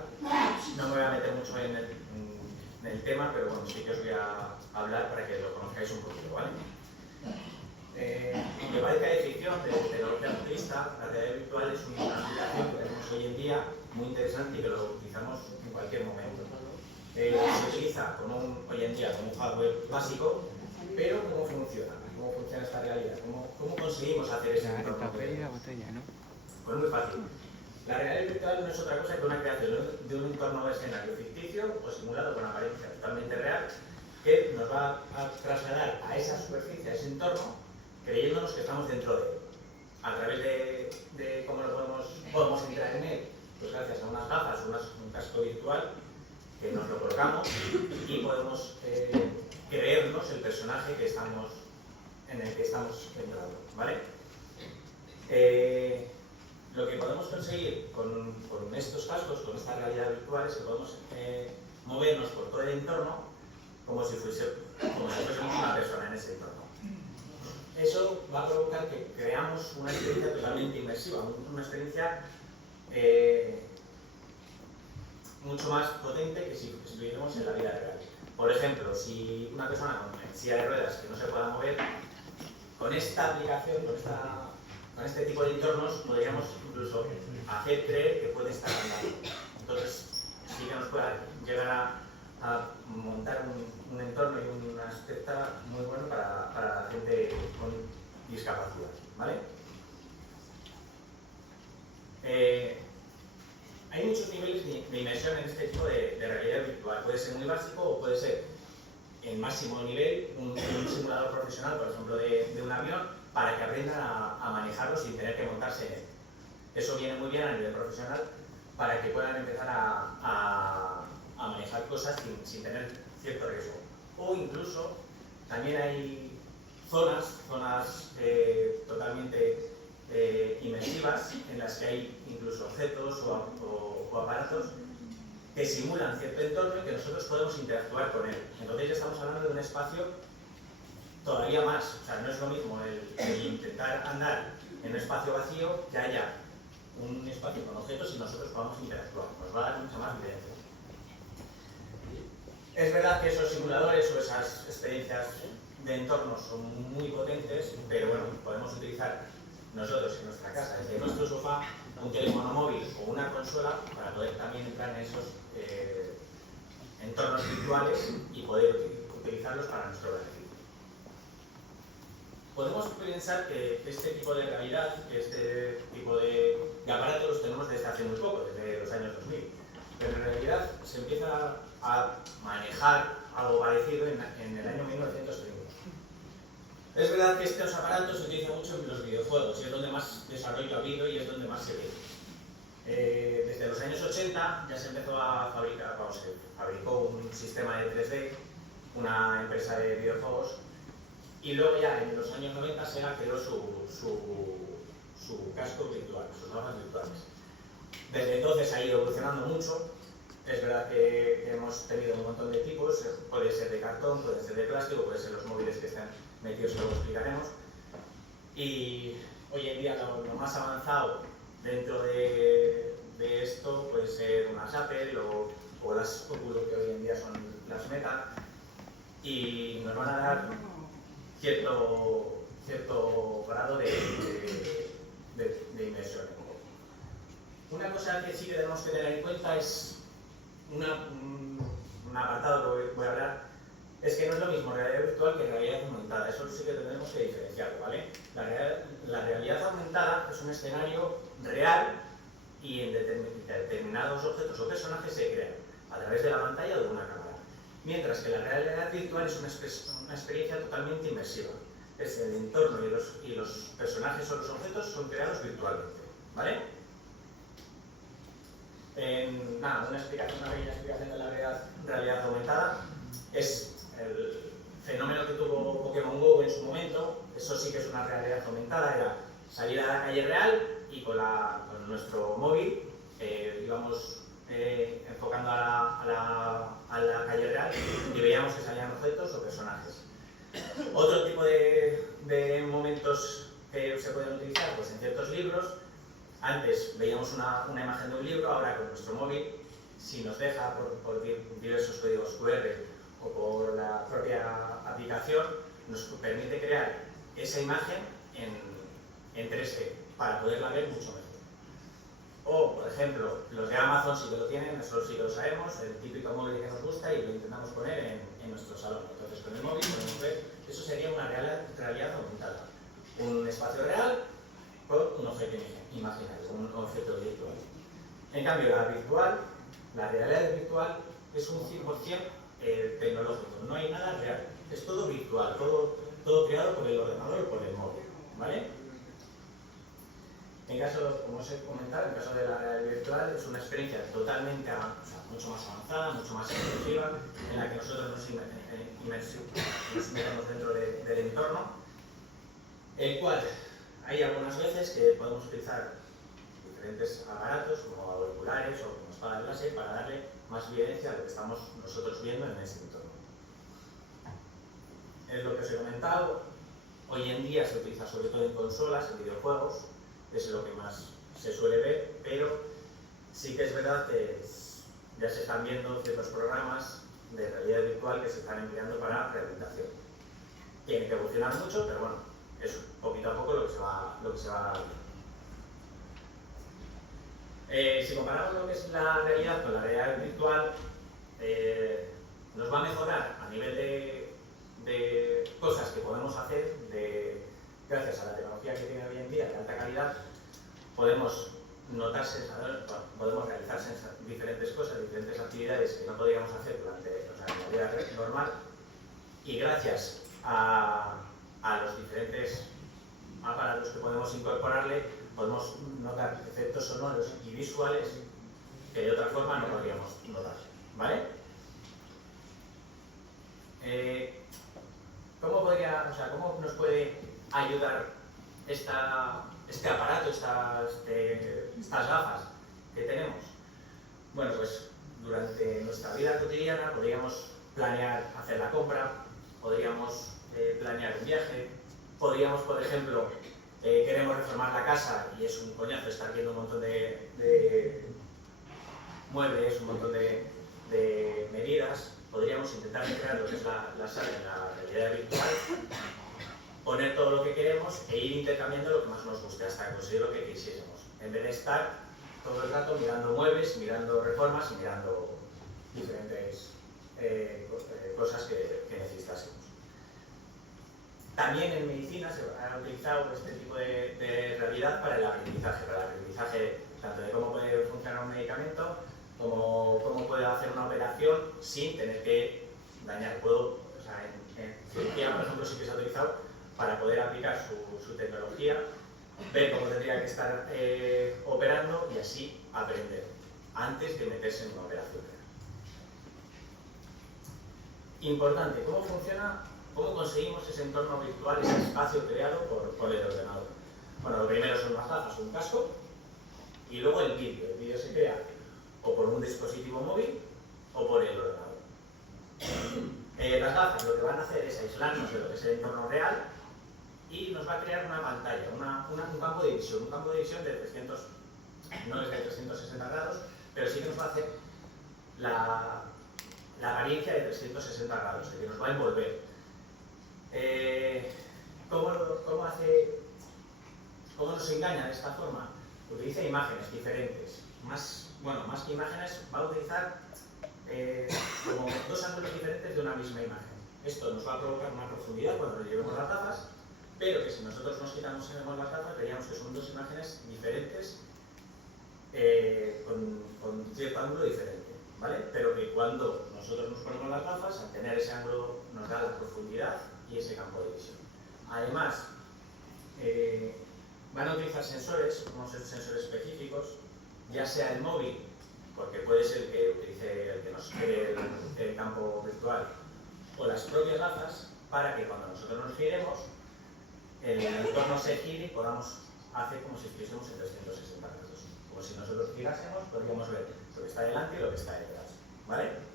práctica. No me voy a meter mucho en el tema, pero bueno, sí que os voy a hablar para que lo conozcáis un poquito, ¿vale? Aunque parezca de ficción, desde el punto de vista, la realidad virtual es una aplicación que tenemos hoy en día muy interesante y que lo utilizamos en cualquier momento. Se utiliza hoy en día como un hardware básico, pero ¿cómo funciona? ¿Cómo funciona esta realidad? ¿Cómo conseguimos hacer ese entorno? Pues muy fácil. La realidad virtual no es otra cosa que una creación de un entorno de escenario ficticio o simulado con apariencia totalmente real que nos va a trasladar a esa superficie, a ese entorno, creyéndonos que estamos dentro de él. A través de cómo podemos entrar en él, pues gracias a unas gafas, un casco virtual que nos lo colocamos y podemos creernos el personaje en el que estamos entrando, ¿vale? Lo que podemos conseguir con estos cascos, con esta realidad virtual, es que podemos movernos por todo el entorno como si fuésemos una persona en ese entorno. Eso va a provocar que creamos una experiencia totalmente inmersiva, una experiencia mucho más potente que si estuviéramos en la vida real. Por ejemplo, si una persona con silla de ruedas que no se pueda mover, con esta aplicación, con este tipo de entornos, podríamos incluso hacer creer que puede estar andando. Entonces, sí que nos puede llegar a montar un entorno y una aspecto muy bueno para la gente con discapacidad, ¿vale? Hay muchos niveles de inmersión en este tipo de realidad virtual. Puede ser muy básico o puede ser en máximo nivel un simulador profesional, por ejemplo, de un avión, para que aprendan a manejarlo sin tener que montarse en él. Eso viene muy bien a nivel profesional para que puedan empezar a manejar cosas sin tener cierto riesgo. O incluso también hay zonas totalmente inmersivas en las que hay incluso objetos o aparatos que simulan cierto entorno y que nosotros podemos interactuar con él. Entonces ya estamos hablando de un espacio todavía más. O sea, no es lo mismo el intentar andar en un espacio vacío que haya un espacio con objetos y nosotros podamos interactuar. Nos va a dar mucha más vivencia. Es verdad que esos simuladores o esas experiencias de entornos son muy potentes, pero bueno, podemos utilizar nosotros en nuestra casa, desde nuestro sofá, un teléfono móvil o una consola para poder también entrar en esos entornos virtuales y poder utilizarlos para nuestro beneficio. Podemos pensar que este tipo de realidad, este tipo de aparatos los tenemos desde hace muy poco, desde los años 2000, pero en realidad se empieza a manejar algo parecido en el año 1930. Es verdad que estos aparatos se utilizan mucho en los videojuegos y es donde más desarrollo ha habido y es donde más se ve. Desde los años 80 ya se empezó a fabricar, se fabricó un sistema de 3D, una empresa de videojuegos, y luego ya en los años 90 Sega creó su casco virtual, sus gafas virtuales. Desde entonces ha ido evolucionando mucho. Es verdad que hemos tenido un montón de tipos, puede ser de cartón, puede ser de plástico, puede ser los móviles que están metidos, que luego explicaremos. Y hoy en día lo más avanzado dentro de esto puede ser unas Apple o las Oculus, que hoy en día son las Meta, y nos van a dar cierto grado de inversión. Una cosa que sí que tenemos que tener en cuenta es un apartado que voy a hablar, es que no es lo mismo realidad virtual que realidad aumentada. Eso sí que tenemos que diferenciarlo, ¿vale? La realidad aumentada es un escenario real y en determinados objetos o personajes se crean a través de la pantalla o de una cámara. Mientras que la realidad virtual es una experiencia totalmente inmersiva. Es el entorno y los personajes o los objetos son creados virtualmente, ¿vale? Una pequeña explicación de la realidad aumentada es el fenómeno que tuvo Pokémon GO en su momento. Eso sí que es una realidad aumentada, era salir a la calle real y con nuestro móvil íbamos enfocando a la calle real y veíamos que salían objetos o personajes. Otro tipo de momentos que se pueden utilizar, pues en ciertos libros. Antes veíamos una imagen de un libro, ahora con nuestro móvil si nos deja por diversos códigos QR o por la propia aplicación, nos permite crear esa imagen en 3D para poderla ver mucho mejor. O, por ejemplo, los de Amazon sí que lo tienen, eso sí que lo sabemos, el típico móvil que nos gusta y lo intentamos poner en nuestro salón. Entonces, con el móvil podemos ver, eso sería una realidad aumentada. Un espacio real con un objeto imaginario, un objeto virtual. En cambio, la realidad virtual es un 100% tecnológico, no hay nada real, es todo virtual, todo creado por el ordenador o por el móvil, ¿vale? En caso, como os he comentado, en caso de la realidad virtual es una experiencia totalmente, mucho más avanzada, mucho más exclusiva, en la que nosotros nos metemos dentro del entorno, el cual hay algunas veces que podemos utilizar diferentes aparatos como auriculares o como espadas láser para darle más evidencia a lo que estamos nosotros viendo en ese entorno. Es lo que os he comentado, hoy en día se utiliza sobre todo en consolas, en videojuegos, es lo que más se suele ver, pero sí que es verdad que ya se están viendo ciertos programas de realidad virtual que se están empleando para rehabilitación. Tiene que evolucionar mucho, pero bueno, es poquito a poco lo que se va viendo. Si comparamos lo que es la realidad con la realidad virtual, nos va a mejorar a nivel de cosas que podemos hacer, gracias a la tecnología que tiene hoy en día de alta calidad, podemos podemos realizar diferentes cosas, diferentes actividades que no podríamos hacer durante la vida normal, y gracias a los diferentes aparatos que podemos incorporarle, podemos notar efectos sonoros y visuales que de otra forma no podríamos notar, ¿vale? ¿Cómo nos puede ayudar este aparato, estas gafas que tenemos? Bueno, pues durante nuestra vida cotidiana podríamos planear hacer la compra, podríamos planear un viaje, podríamos, por ejemplo, queremos reformar la casa y es un coñazo estar viendo un montón de muebles, un montón de medidas. Podríamos intentar crear lo que es la sala en la realidad virtual, poner todo lo que queremos e ir intercambiando lo que más nos guste hasta conseguir lo que quisiésemos, en vez de estar todo el rato mirando muebles, mirando reformas y mirando diferentes cosas que necesitásemos. También en medicina se ha utilizado este tipo de realidad para el aprendizaje tanto de cómo puede funcionar un medicamento, como cómo puede hacer una operación sin tener que dañar. En cirugía, por ejemplo, sí que se ha utilizado para poder aplicar su tecnología, ver cómo tendría que estar operando y así aprender antes de meterse en una operación. Importante, ¿cómo funciona? ¿Cómo conseguimos ese entorno virtual, ese espacio creado por el ordenador? Bueno, lo primero son las gafas o un casco, y luego el vídeo. El vídeo se crea o por un dispositivo móvil o por el ordenador. Las gafas lo que van a hacer es aislarnos de lo que es el entorno real y nos va a crear una pantalla, un campo de visión. Un campo de visión de 300, no es de 360 grados, pero sí que nos va a hacer la apariencia de 360 grados, que nos va a envolver. ¿Cómo nos engaña de esta forma? Utiliza imágenes diferentes. Más que imágenes, va a utilizar como dos ángulos diferentes de una misma imagen. Esto nos va a provocar una profundidad cuando nos llevemos las gafas, pero que si nosotros nos quitamos las gafas, veríamos que son dos imágenes diferentes con cierto ángulo diferente, ¿vale? Pero que cuando nosotros nos ponemos las gafas, al tener ese ángulo nos da la profundidad y ese campo de visión. Además, van a utilizar sensores, unos sensores específicos, ya sea el móvil, porque puede ser que utilice el que nos cree el campo virtual, o las propias gafas, para que cuando nosotros nos giremos, el entorno se gire y podamos hacer como si estuviésemos en 360 grados. Como si nosotros girásemos, podríamos ver lo que está delante y lo que está detrás, ¿vale?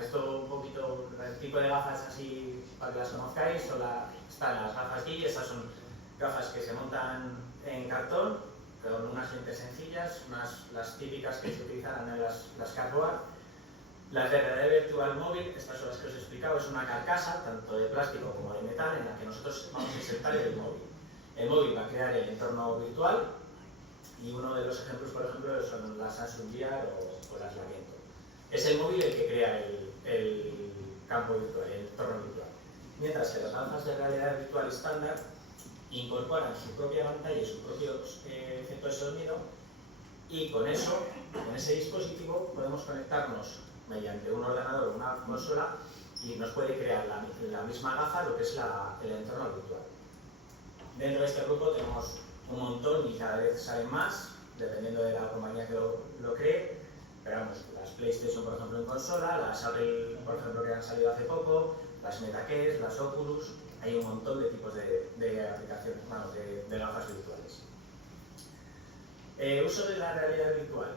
Esto un poquito, el tipo de gafas así para que las conozcáis, están las gafas aquí, estas son gafas que se montan en cartón, con unas lentes sencillas, las típicas que se utilizan en las cardboard. Las de realidad virtual móvil, estas son las que os he explicado, es una carcasa, tanto de plástico como de metal, en la que nosotros vamos a insertar el móvil. El móvil va a crear el entorno virtual y uno de los ejemplos, por ejemplo, son las Samsung Gear o las Magento. Es el móvil el que crea el campo virtual, el entorno virtual. Mientras que las gafas de realidad virtual estándar incorporan su propia pantalla y su propio efecto de sonido, y con eso, con ese dispositivo, podemos conectarnos mediante un ordenador o una consola y nos puede crear la misma gafa lo que es el entorno virtual. Dentro de este grupo tenemos un montón y cada vez salen más, dependiendo de la compañía que lo cree. Pero vamos, las PlayStation, por ejemplo, en consola, las Apple, por ejemplo, que han salido hace poco, las MetaQuest, las Oculus, hay un montón de tipos de aplicaciones, de gafas virtuales. Uso de la realidad virtual.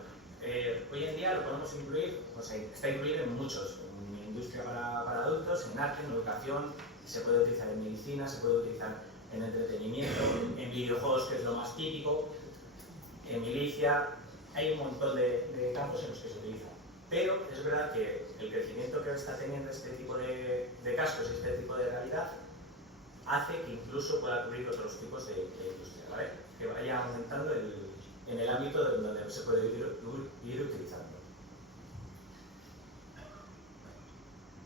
Hoy en día lo podemos incluir, pues está incluido en muchos, en industria para adultos, en arte, en educación, se puede utilizar en medicina, se puede utilizar en entretenimiento, en videojuegos, que es lo más típico, en milicia. Hay un montón de campos en los que se utiliza. Pero es verdad que el crecimiento que está teniendo este tipo de cascos, este tipo de realidad, hace que incluso pueda cubrir otros tipos de industria, ¿vale? Que vaya aumentando en el ámbito donde se puede ir utilizando.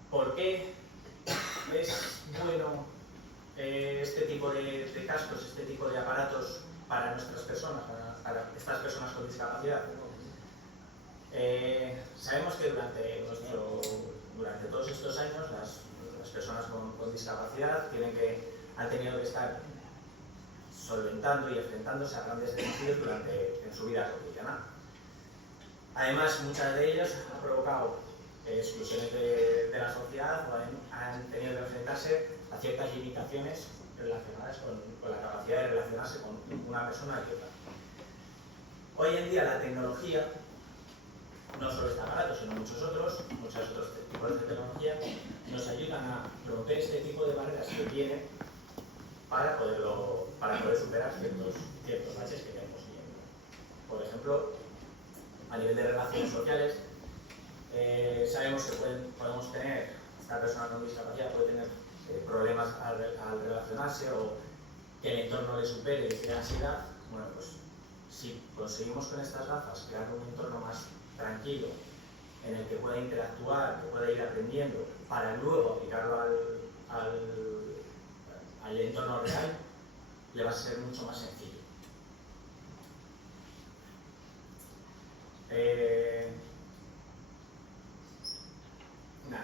¿Por qué es bueno este tipo de cascos, este tipo de aparatos para nuestras personas, para estas personas con discapacidad? Sabemos que durante todos estos años las personas con discapacidad han tenido que estar solventando y enfrentándose a grandes desafíos en su vida cotidiana. Además, muchas de ellas han provocado exclusiones de la sociedad o han tenido que enfrentarse a ciertas limitaciones relacionadas con la capacidad de relacionarse con una persona y otra. Hoy en día la tecnología, no solo este aparato, sino muchos otros tipos de tecnología, nos ayudan a romper este tipo de barreras que tienen para poder superar ciertos baches que tenemos hoy en día. Por ejemplo, a nivel de relaciones sociales, sabemos que podemos tener, esta persona con discapacidad puede tener problemas al relacionarse o que el entorno le supere y le crea ansiedad. Bueno, pues si conseguimos con estas gafas crear un entorno más tranquilo, en el que pueda interactuar, que pueda ir aprendiendo, para luego aplicarlo al entorno real, le va a ser mucho más sencillo.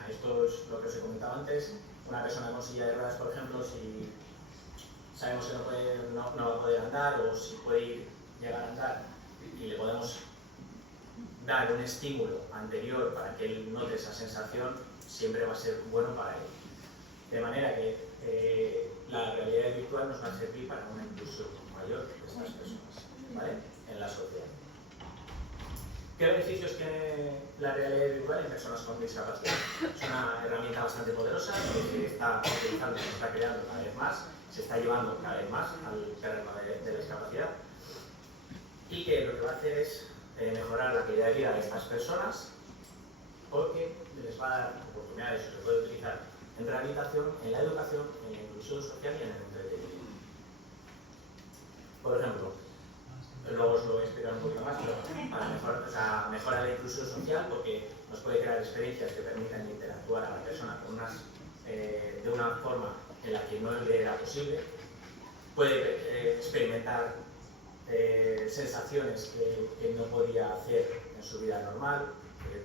Esto es lo que os he comentado antes. Una persona con silla de ruedas, por ejemplo, si sabemos que no va a poder andar, o si puede llegar a andar y le podemos dar un estímulo anterior para que él note esa sensación, siempre va a ser bueno para él. De manera que la realidad virtual nos va a servir para una inclusión mayor de estas personas, ¿vale?, en la sociedad. ¿Qué beneficios tiene la realidad virtual en personas con discapacidad? Es una herramienta bastante poderosa que se está utilizando, se está creando cada vez más, se está llevando cada vez más al terreno de la discapacidad, y que lo que va a hacer es mejorar la calidad de vida de estas personas, porque les va a dar oportunidades que se puede utilizar en rehabilitación, en la educación, en la inclusión social y en el entretenimiento. Por ejemplo, luego os lo voy a explicar un poquito más, pero mejora la inclusión social porque nos puede crear experiencias que permitan interactuar a la persona de una forma en la que no le era posible. Puede experimentar sensaciones que no podía hacer en su vida normal,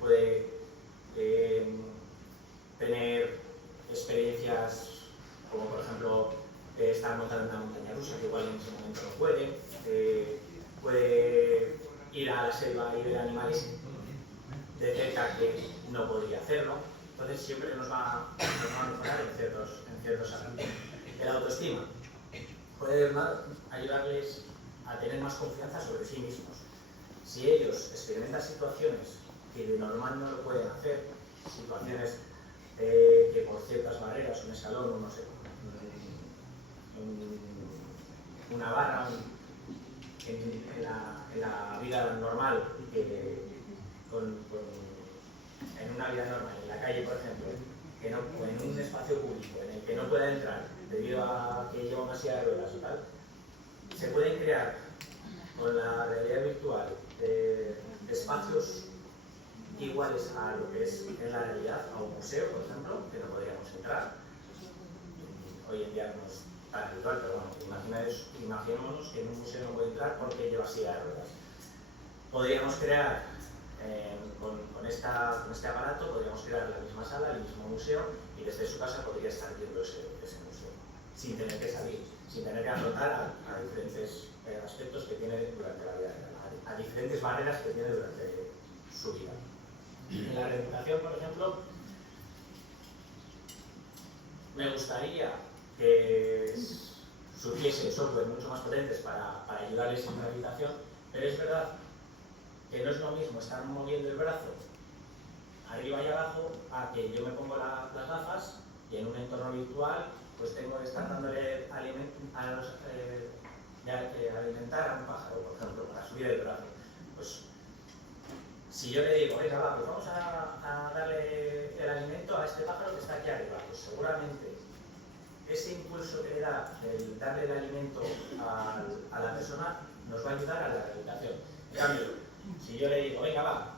puede tener experiencias como, por ejemplo, estar montando en una montaña rusa, que igual en ese momento no puede ir a la selva y ver animales de cerca que no podría hacerlo. Entonces siempre nos va a mejorar en ciertos ámbitos. El autoestima puede ayudarles a tener más confianza sobre sí mismos. Si ellos experimentan situaciones que de normal no lo pueden hacer, situaciones que por ciertas barreras, un escalón, no sé, una barra, en la vida normal, en una vida normal, en la calle, por ejemplo, o en un espacio público en el que no pueda entrar debido a que lleva una silla de ruedas o tal, se pueden crear con la realidad virtual espacios iguales a lo que es en la realidad, a un museo, por ejemplo, que no podríamos entrar. Hoy en día no es tan habitual, pero bueno, imaginémonos que en un museo no puede entrar porque lleva silla de ruedas. Podríamos crear, con este aparato, podríamos crear la misma sala, el mismo museo, y desde su casa podría estar viendo ese museo, sin tener que salir, sin tener que afrontar a diferentes aspectos que tiene durante la vida, a diferentes barreras que tiene durante su vida. En la rehabilitación, por ejemplo, me gustaría que surgiese software mucho más potentes para ayudarles en rehabilitación, pero es verdad que no es lo mismo estar moviendo el brazo arriba y abajo a que yo me pongo las gafas y en un entorno virtual pues tengo que estar dándole alimentar a un pájaro, por ejemplo, para subir el brazo. Pues si yo le digo, venga, va, pues vamos a darle el alimento a este pájaro que está aquí arriba, pues seguramente ese impulso que le da el darle el alimento a la persona nos va a ayudar a la rehabilitación. En cambio, si yo le digo, venga, va,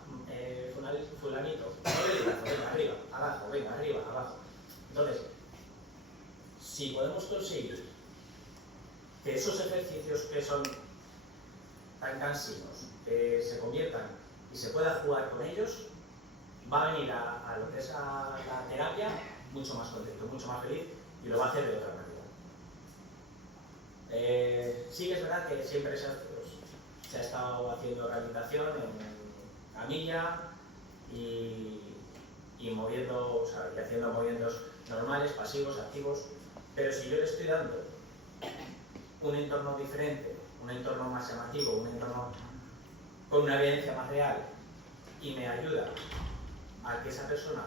fulanito, venga, arriba, abajo, venga, arriba, abajo. Entonces, si podemos conseguir que esos ejercicios que son tan cansinos, que se conviertan y se pueda jugar con ellos, va a venir a lo que es la terapia mucho más contento, mucho más feliz, y lo va a hacer de otra manera. Sí que es verdad que siempre se ha estado haciendo rehabilitación en camilla y moviendo, o sea, y haciendo movimientos normales, pasivos, activos, pero si yo le estoy dando un entorno diferente, un entorno más llamativo, un entorno con una evidencia más real, y me ayuda a que esa persona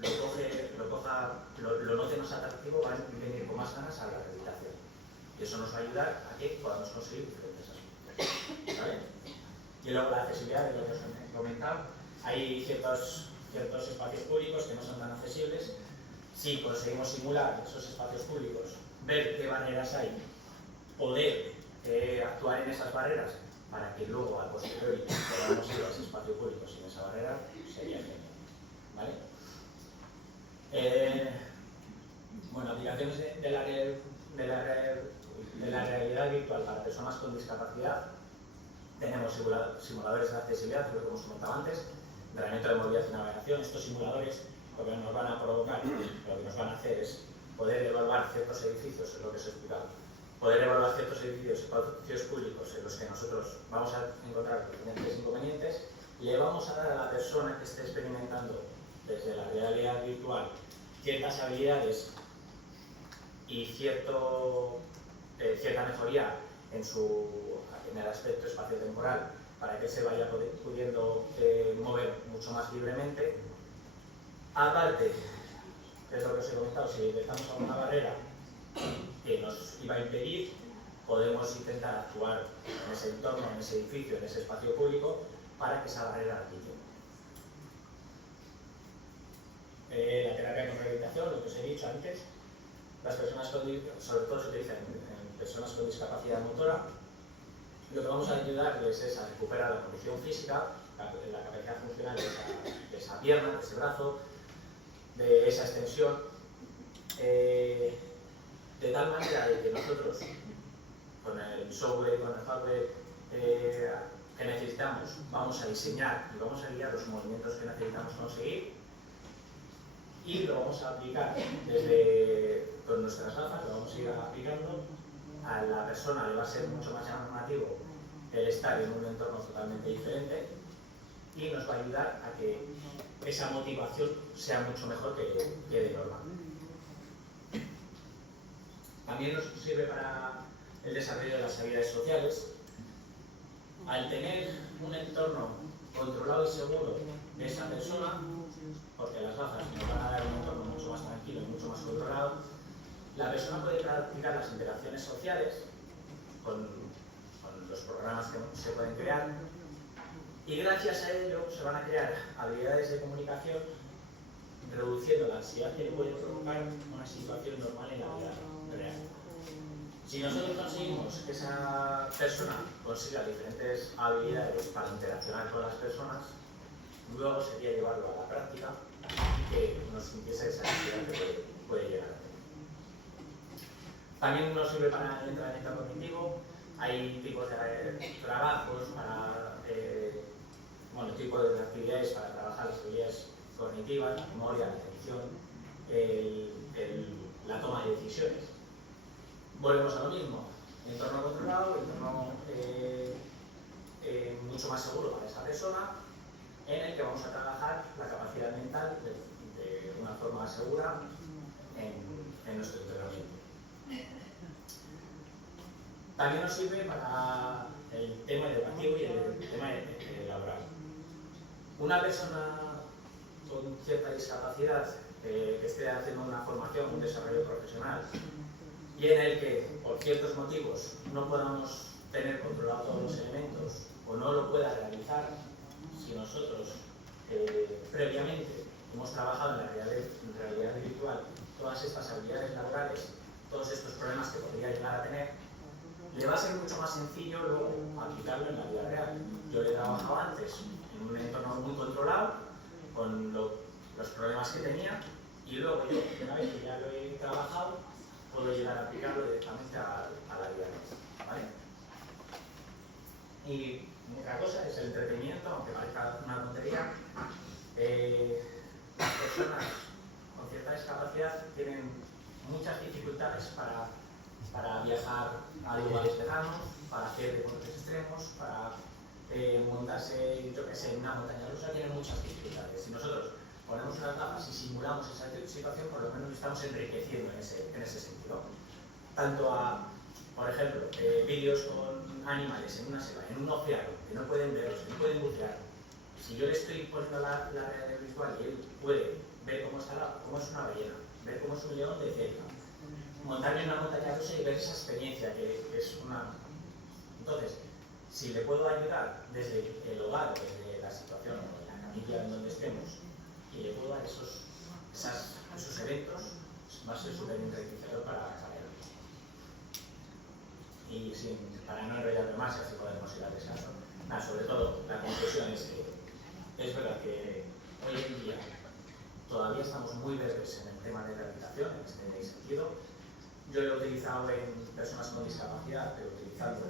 lo note más atractivo, va a venir con más ganas a la rehabilitación. Y eso nos va a ayudar a que podamos conseguir diferentes aspectos. ¿Vale? Y luego la accesibilidad, de lo que os he comentado, hay ciertos espacios públicos que no son tan accesibles. Si conseguimos simular esos espacios públicos, ver qué barreras hay, poder actuar en esas barreras para que luego, a posteriori, podamos ir a ese espacio público sin esa barrera, sería genial. ¿Vale? Bueno, aplicaciones de la realidad virtual para personas con discapacidad. Tenemos simuladores de accesibilidad, lo que hemos comentado antes, entrenamiento de movilidad y navegación. Estos simuladores lo que nos van a provocar, lo que nos van a hacer es poder evaluar ciertos edificios, es lo que os he explicado, poder evaluar ciertos edificios públicos en los que nosotros vamos a encontrar diferentes inconvenientes, y le vamos a dar a la persona que esté experimentando desde la realidad virtual ciertas habilidades y cierta mejoría en el aspecto espaciotemporal para que se vaya pudiendo mover mucho más libremente. Aparte, es lo que os he comentado, si detectamos alguna barrera que nos iba a impedir, podemos intentar actuar en ese entorno, en ese edificio, en ese espacio público, para que esa barrera la quite. La terapia con rehabilitación, lo que os he dicho antes, las personas sobre todo se utiliza en personas con discapacidad motora. Lo que vamos a ayudarles es a recuperar la condición física, la capacidad funcional de esa pierna, de ese brazo, de esa extensión, de tal manera de que nosotros, con el software y con el hardware que necesitamos, vamos a diseñar y vamos a guiar los movimientos que necesitamos conseguir, y lo vamos a aplicar con nuestras gafas, lo vamos a ir aplicando. A la persona le va a ser mucho más llamativo el estar en un entorno totalmente diferente, y nos va a ayudar a que esa motivación sea mucho mejor que de normal. También nos sirve para el desarrollo de las habilidades sociales. Al tener un entorno controlado y seguro de esa persona, porque las gafas nos van a dar un entorno mucho más tranquilo y mucho más controlado, la persona puede practicar las interacciones sociales con los programas que se pueden crear, y gracias a ello se van a crear habilidades de comunicación, reduciendo la ansiedad que le puede provocar una situación normal en la vida real. Si nosotros conseguimos que esa persona consiga diferentes habilidades para interaccionar con las personas, luego sería llevarlo a la práctica y que nos sintiese esa ansiedad que puede llegar a tener. También nos sirve para el entrenamiento cognitivo. Hay tipos de trabajos para, tipos de actividades para trabajar las habilidades cognitivas, la memoria, la atención, la toma de decisiones. Volvemos a lo mismo, entorno controlado, entorno mucho más seguro para esa persona, en el que vamos a trabajar la capacidad mental de una forma segura en nuestro entrenamiento. También nos sirve para el tema educativo y el tema laboral. Una persona con cierta discapacidad que esté haciendo una formación, un desarrollo profesional, y en el que por ciertos motivos no podamos tener controlados todos los elementos o no lo pueda realizar, si nosotros previamente hemos trabajado en la realidad virtual todas estas habilidades laborales, todos estos problemas que podría llegar a tener, le va a ser mucho más sencillo luego aplicarlo en la vida real. Yo le he trabajado antes en un entorno muy controlado, con los problemas que tenía, y luego yo, una vez que ya lo he trabajado, puedo llegar a aplicarlo directamente a la vida real, ¿vale? Y otra cosa es el entretenimiento, aunque parezca una tontería. Las personas con cierta discapacidad tienen muchas dificultades para viajar a lugares lejanos, para hacer deportes extremos, para montarse, yo que sé, en una montaña rusa, tienen muchas dificultades. Si nosotros ponemos unas gafas y simulamos esa situación, por lo menos estamos enriqueciendo en ese sentido. Tanto a, por ejemplo, vídeos con animales en una selva, en un océano, que no pueden verlos, que no pueden bucear. Si yo le estoy poniendo la realidad virtual y él puede ver cómo es una ballena, ver cómo es un león de cerca, montarme en una montaña rusa y ver esa experiencia que es una... Entonces, si le puedo ayudar desde el hogar, desde la situación o la camilla en donde estemos, y le puedo dar esos eventos, va a ser súper enriquecedor para él. Y para no enrollarme más, así podemos ir al descanso. Sobre todo, la conclusión es que es verdad que hoy en día todavía estamos muy verdes en el tema de rehabilitación, en este sentido. Yo lo he utilizado en personas con discapacidad, pero utilizando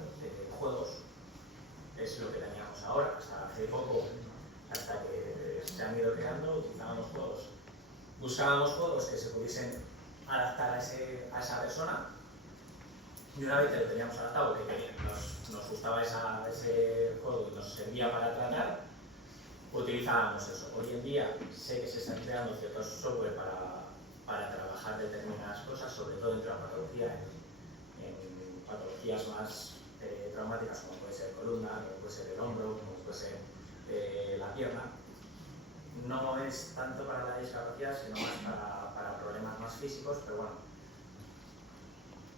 juegos, es lo que teníamos ahora, hasta hace poco, hasta que se han ido creando, utilizábamos juegos. Buscábamos juegos que se pudiesen adaptar a esa persona, y una vez que lo teníamos adaptado, que nos gustaba ese juego y nos servía para tratar, utilizábamos eso. Hoy en día sé que se están creando ciertos software para trabajar determinadas cosas, sobre todo en traumatología, en patologías más traumáticas, como puede ser columna, como puede ser el hombro, como puede ser la pierna. No es tanto para la discapacidad, sino más para problemas más físicos, pero bueno,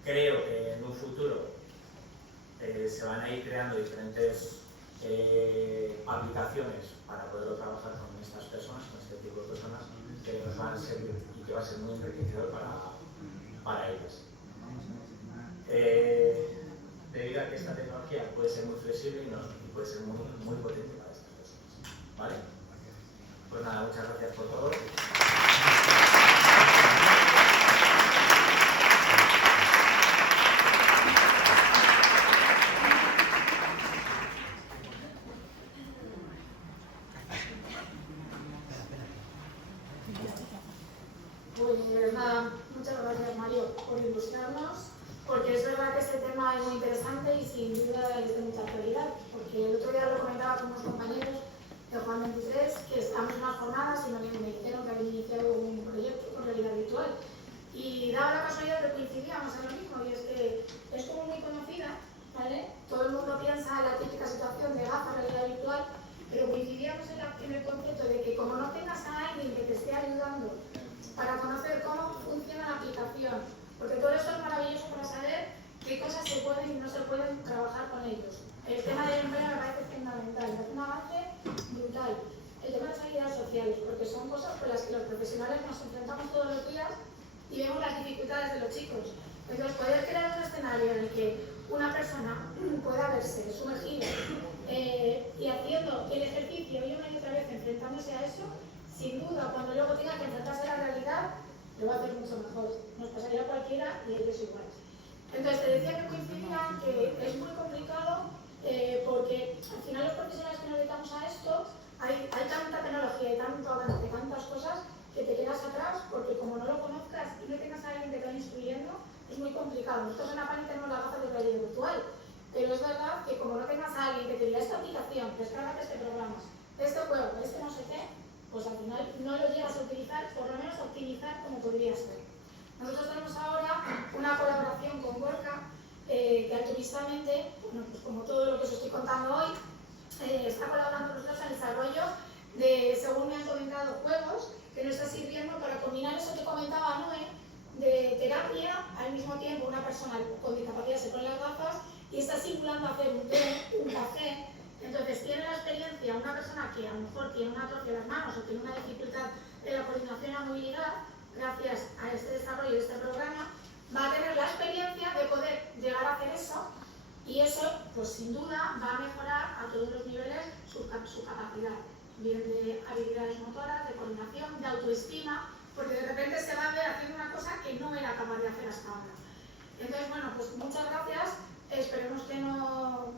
creo que en un futuro se van a ir creando diferentes aplicaciones para poderlo trabajar con estas personas, con este tipo de personas, que nos van a servir y que va a ser muy enriquecedor para ellas. Debido a que esta tecnología puede ser muy flexible y puede ser muy potente para estas personas. ¿Vale? Pues nada, muchas gracias por todo. Pues nada, muchas gracias Mario por ilustrarnos, porque es verdad que este tema es muy interesante y sin duda es de mucha actualidad, porque el otro día lo comentaba con unos compañeros de Juan 23, que estamos en unas jornadas y me dijeron que habían iniciado un proyecto con realidad virtual, y daba la casualidad que coincidíamos en lo mismo, y es que es como muy conocida, ¿vale? Todo el mundo piensa en la típica situación de gafas, realidad virtual, pero coincidíamos en el concepto de que como no tengas a alguien que te esté ayudando para conocer cómo funciona la aplicación, porque todo esto es maravilloso para saber qué cosas se pueden y no se pueden trabajar con ellos. social, el tema de las habilidades sociales, porque son cosas con las que los profesionales nos enfrentamos todos los días y vemos las dificultades de los chicos. Entonces, poder crear un escenario en el que una persona pueda verse sumergida y haciendo el ejercicio y una y otra vez enfrentándose a eso, sin duda, cuando luego tenga que enfrentarse a la realidad, lo va a hacer mucho mejor. Nos pasaría a cualquiera y ellos igual. Entonces, te decía que coincidía que es muy complicado porque al final los profesionales que nos dedicamos a esto, hay tanta tecnología, hay tanto avance, tantas cosas que te quedas atrás porque como no lo conozcas y no tengas a alguien que te vaya instruyendo, es muy complicado. Nosotros en APANI tenemos la gafa de realidad virtual, pero es verdad que como no tengas a alguien que te diga esta aplicación, descárgate este programa, este juego, este no sé qué, pues al final no lo llegas a utilizar, por lo menos a optimizar como podría ser. Nosotros tenemos ahora una colaboración con Gorka, que altruistamente, bueno, pues como todo lo que os estoy contando hoy, está colaborando con nosotros en el desarrollo de, según me han comentado, juegos que nos está sirviendo para combinar eso que comentaba Noé, de terapia, al mismo tiempo una persona con discapacidad se pone las gafas y está simulando hacer un té, un café. Entonces tiene la experiencia una persona que a lo mejor tiene una atrofia de las manos o tiene una dificultad en la coordinación y la movilidad, gracias a este desarrollo de este programa, va a tener la experiencia de poder llegar a hacer eso y eso, pues sin duda, va a mejorar a todos los niveles su capacidad, bien de habilidades motoras, de coordinación, de autoestima, porque de repente se va a ver haciendo una cosa que no era capaz de hacer hasta ahora. Entonces, bueno, pues muchas gracias, esperemos que no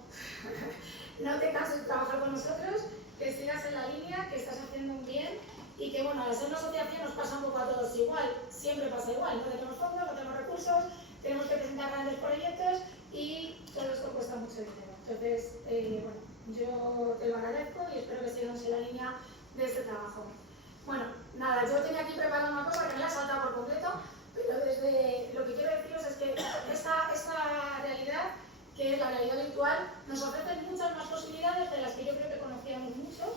te canses de trabajar con nosotros, que sigas en la línea, que estás haciendo un bien y que, bueno, al ser una asociación nos pasa un poco a todos igual, siempre pasa igual, no tenemos fondos, no tenemos recursos, tenemos que presentar grandes proyectos y todo esto cuesta mucho dinero. Entonces, bueno, yo te lo agradezco y espero que sigamos en la línea de este trabajo. Bueno, nada, yo tenía aquí preparada una cosa que me la he saltado por completo, pero desde lo que quiero deciros es que esta realidad, que es la realidad virtual, nos ofrece muchas más posibilidades de las que yo creo que conocíamos muchos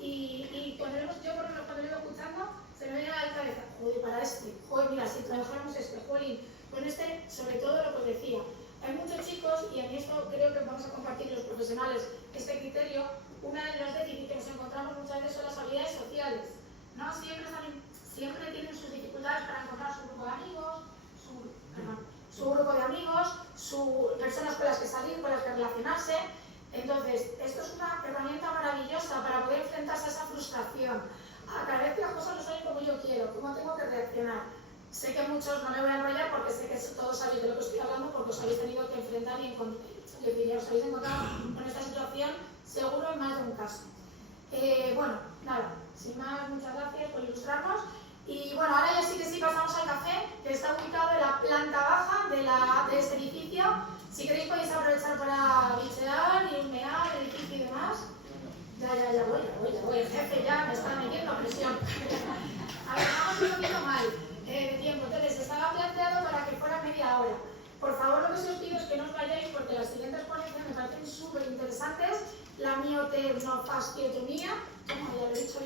y cuando yo por ejemplo cuando lo iba escuchando se me viene a la cabeza, joder, para joder, mira, si trabajáramos jolín, con sobre todo lo que os decía, hay muchos chicos, y a mí esto creo que vamos a compartir los profesionales este criterio, una de los déficits que nos encontramos muchas veces son las habilidades sociales, ¿no? Siempre tienen sus dificultades para encontrar su grupo de amigos, personas con las que salir, con las que relacionarse. Entonces, esto es una herramienta maravillosa para poder enfrentarse a esa frustración. A cada vez que las cosas no salen como yo quiero, cómo tengo que reaccionar. Sé que muchos no me voy a enrollar porque sé que todos sabéis de lo que estoy hablando porque os habéis tenido que enfrentar y os habéis encontrado con esta situación seguro en más de un caso. Bueno, nada, sin más, muchas gracias por ilustrarnos. Y bueno, ahora ya sí que sí pasamos al café, que está ubicado en la planta baja de este edificio. Si queréis podéis aprovechar para bichear y husmear el edificio y demás. Ya voy, el jefe ya me está metiendo a presión. A ver, vamos un poquito mal de tiempo, entonces estaba planteado para que fuera media hora. Por favor, lo que os pido es que no os vayáis porque las siguientes ponencias me parecen súper interesantes. La miotecnofasciotomía, como ya lo he dicho